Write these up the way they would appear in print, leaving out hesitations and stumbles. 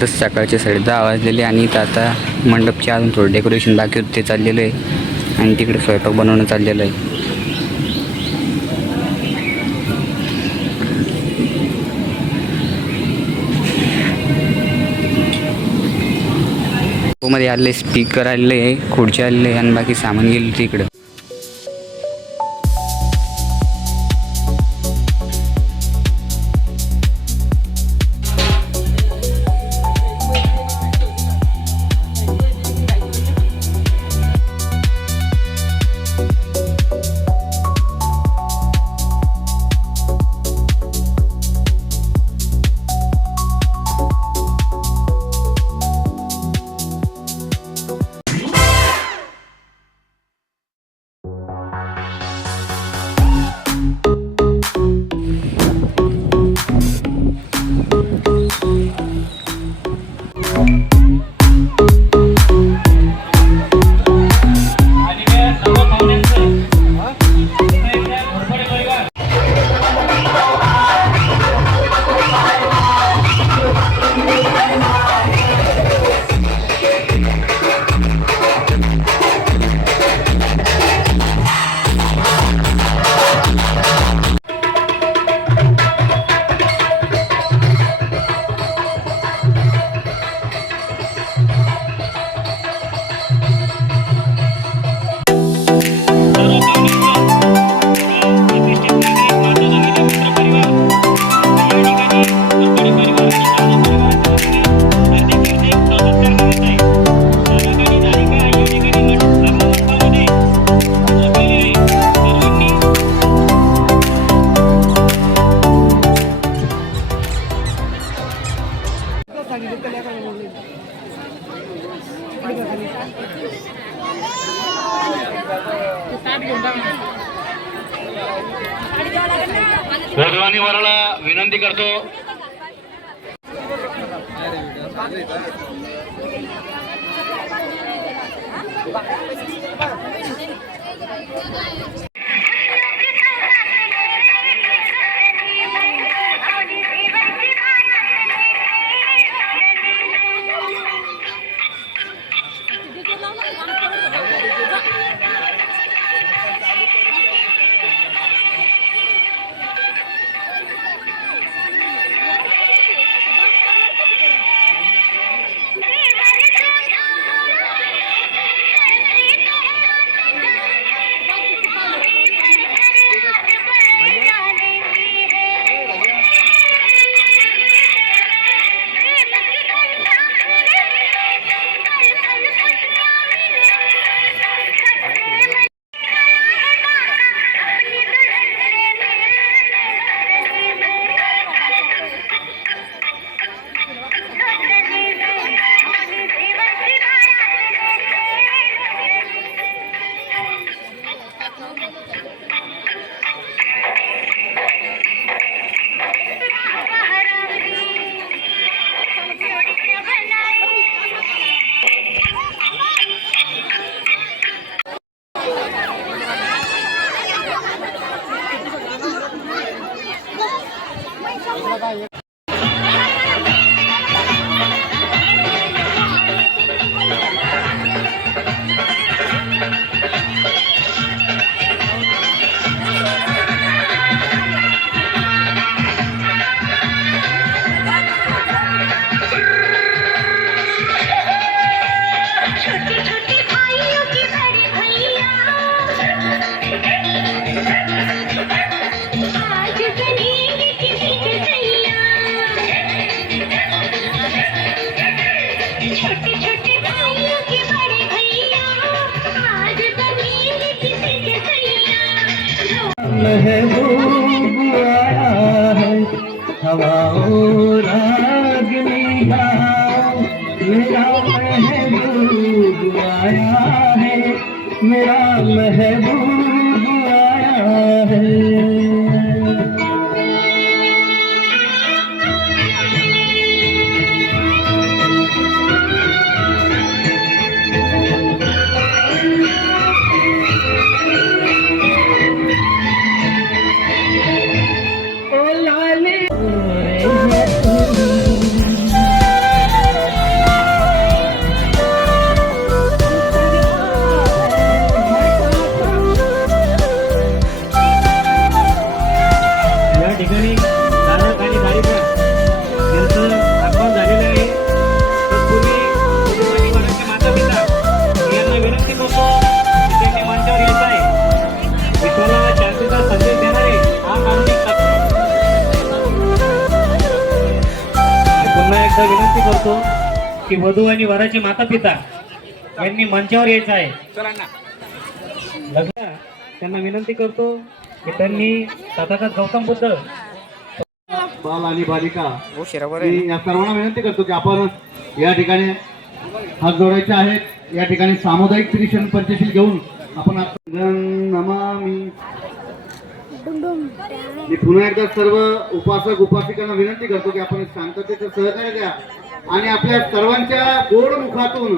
आताच सकाळचे 10:30 वाजलेले आणि इथं आता मंडपचे अजून थोडं डेकोरेशन बाकी होते ते चाललेलं आहे आणि तिकडे स्वयंपाक बनवणं चाललेलं आहे. मध्ये आले स्पीकर आलेले, खुर्ची आलेले आणि बाकी सामान गेले तिकडं. सर्वांनी वराला विनंती करतो. महबूब आया है हवाओं रागनी गाओ, मेरा महबूब आया है, मेरा महबूब आया है. की वधू आणि वराचे माता पिता यांनी मंचावर यायचं आहे. लग्न त्यांना विनंती करतो की त्यांनी तथागत गौतम बुद्ध बाल आणि बालिका उशिरावर मी या सर्वांना विनंती करतो की आपण या ठिकाणी हात जोडायचे आहेत. या ठिकाणी सामुदायिक त्रिशरण पंचशील घेऊन आपण नमामि. मी पुन्हा एकदा सर्व उपासक उपासिकांना विनंती करतो की आपण शांततेचं सहकार्य द्या आणि आपल्या सर्वांच्या गोड मुखातून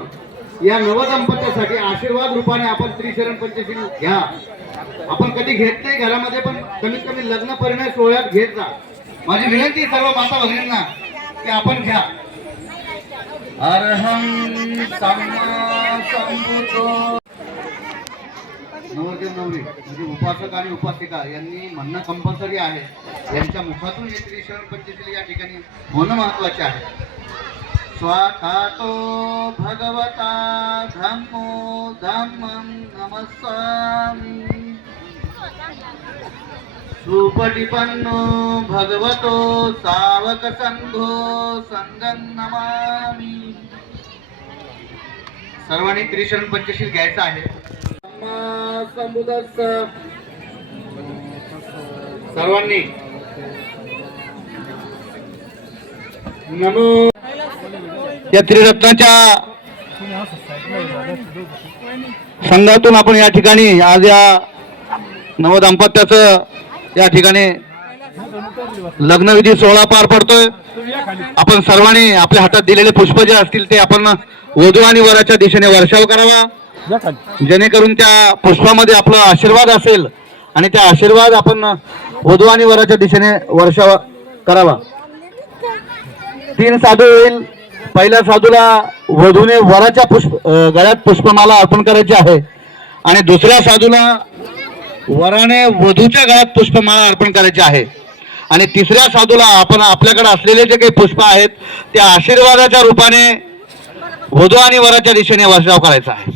या नवदंपत्यासाठी आशीर्वाद रूपाने आपण त्रिशरण पंचशील घ्या. आपण कधी घेत नाही घरामध्ये, पण कमीत कमी लग्न परिणय सोहळ्यात घेत जा. माझी विनंती सर्व माता भगिनींना की आपण घ्या. अरहं सम्मा संबुद्धो. नवरदेव नवरी म्हणजे उपासक आणि उपासिका यांनी म्हणणं कंपल्सरी आहे. यांच्या मुखातून हे त्रिशरण पंचशील या ठिकाणी होणं महत्वाचे आहे. स्वाखातो भगवता धम्मो धम्मं नमस्सामि. सुपटिपन्नो भगवतो सावक संघो संगं नमामि. सर्वांनी त्रिशरण पंचशील घ्यायचं आहे. सर्वांनी नमो. या त्रिरत्नाच्या संघातून आपण या ठिकाणी आज या नवदाम्पत्याचं या ठिकाणी लग्नविधी सोहळा पार पडतोय. आपण सर्वांनी आपल्या हातात दिलेले पुष्प जे असतील ते आपण वधू आणि वराच्या दिशेने वर्षाव करावा, जेणेकरून त्या पुष्पामध्ये आपला आशीर्वाद असेल आणि त्या आशीर्वाद आपण वधू आणि वराच्या दिशेने वर्षाव करावा. 3 साधू येईल. पहिल्या साधूला वधूने वराच्या गळ्यात पुष्पमाला अर्पण करायची आहे आणि दुसऱ्या साधूला वराने वधूच्या गळ्यात पुष्पमाळा अर्पण करायची आहे आणि तिसऱ्या साधूला आपण आपल्याकडे असलेले जे काही पुष्प आहेत त्या आशीर्वादाच्या रूपाने वधू आणि वराच्या दिशेने वर्षाव करायचा आहे.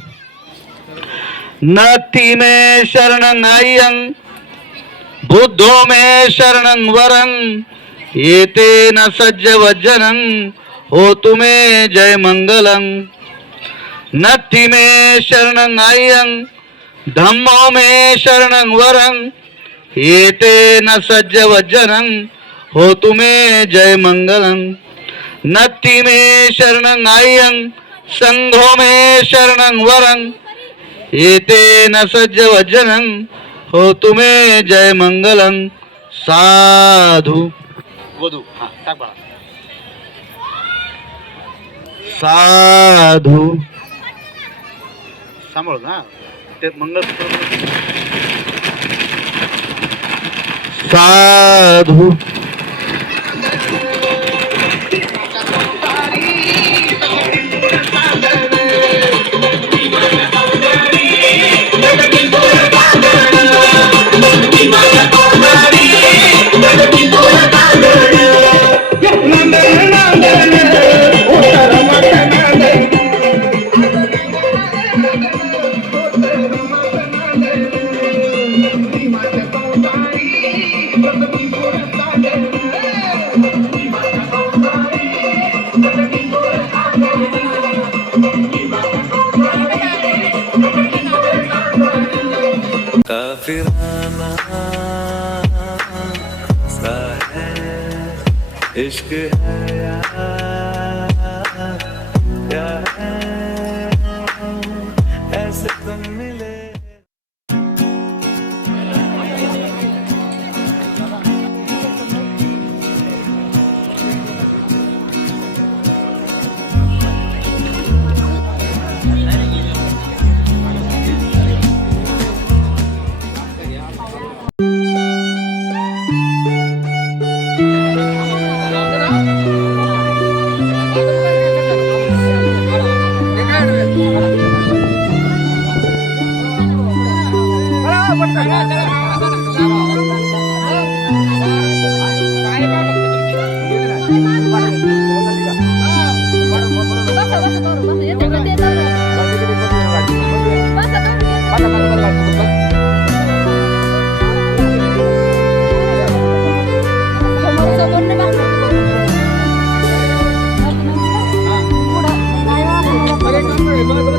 नती मे शरणं नायं बुद्धो मे शरणं वरं येते न सज्ज वज्जनं हो तुमे जय मंगलं. नती मे शरणं नायं धम्मो मे शरणं वरं येते न सज्ज वज्जनं हो तुमे जय मंगलं. नत्ति मे शरणं नायं संघो मे शरणं वरं येते न सज्ज वज्जनं हो तुमे जय मंगलं. साधू वधू साधू सांभाळ ना ते मंगळसूत्र. साधू काफिराना सा है इश्क है या है ऐसे तुम मिले. मग